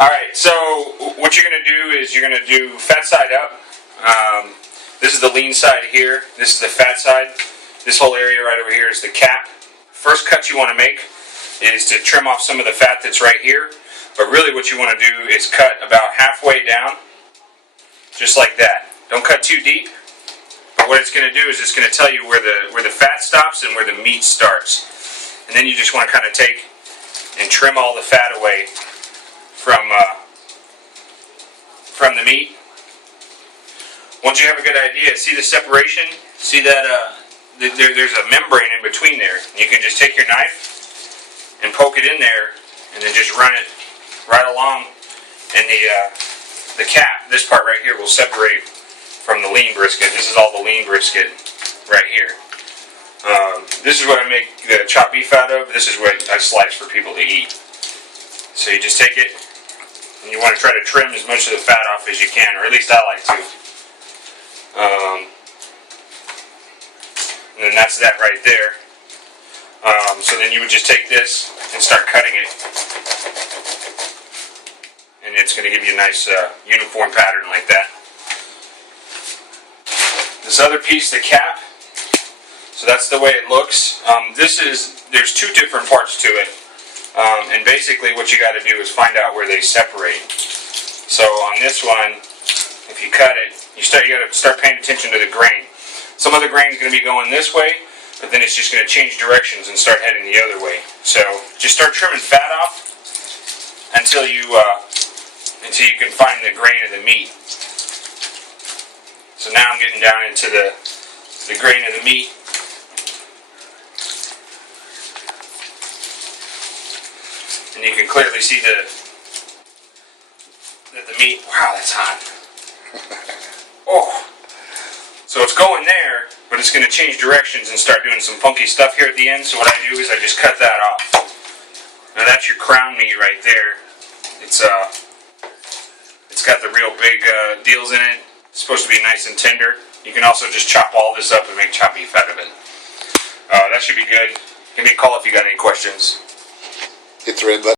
Alright, so what you're going to do is you're going to do fat side up. This is the lean side here. This is the fat side. This whole area right over here is the cap. First cut you want to make is to trim off some of the fat that's right here. But really what you want to do is cut about halfway down, just like that. Don't cut too deep. But what it's going to do is it's going to tell you where the fat stops and where the meat starts. And then you just want to kind of take and trim all the fat away from the meat. Once you have a good idea, see the separation? See that there's a membrane in between there. You can just take your knife and poke it in there and then just run it right along, and the cap, this part right here, will separate from the lean brisket. This is all the lean brisket right here. This is what I make the chopped beef out of. This is what I slice for people to eat. So you just take it, and you want to try to trim as much of the fat off as you can, or at least I like to. And then that's that right there. So then you would just take this and start cutting it. And it's going to give you a nice uniform pattern like that. This other piece, the cap, so that's the way it looks. There's two different parts to it. And basically what you got to do is find out where they separate. So on this one, if you cut it, you got to start paying attention to the grain. Some of the grain is going to be going this way, but then it's just going to change directions and start heading the other way. So just start trimming fat off until you can find the grain of the meat. So now I'm getting down into the grain of the meat. And you can clearly see that the meat, wow, that's hot. Oh. So it's going there, but it's going to change directions and start doing some funky stuff here at the end. So what I do is I just cut that off. Now that's your crown meat right there. It's got the real big deals in it. It's supposed to be nice and tender. You can also just chop all this up and make chopped beef out of it. That should be good. Give me a call if you got any questions. Hit the red button.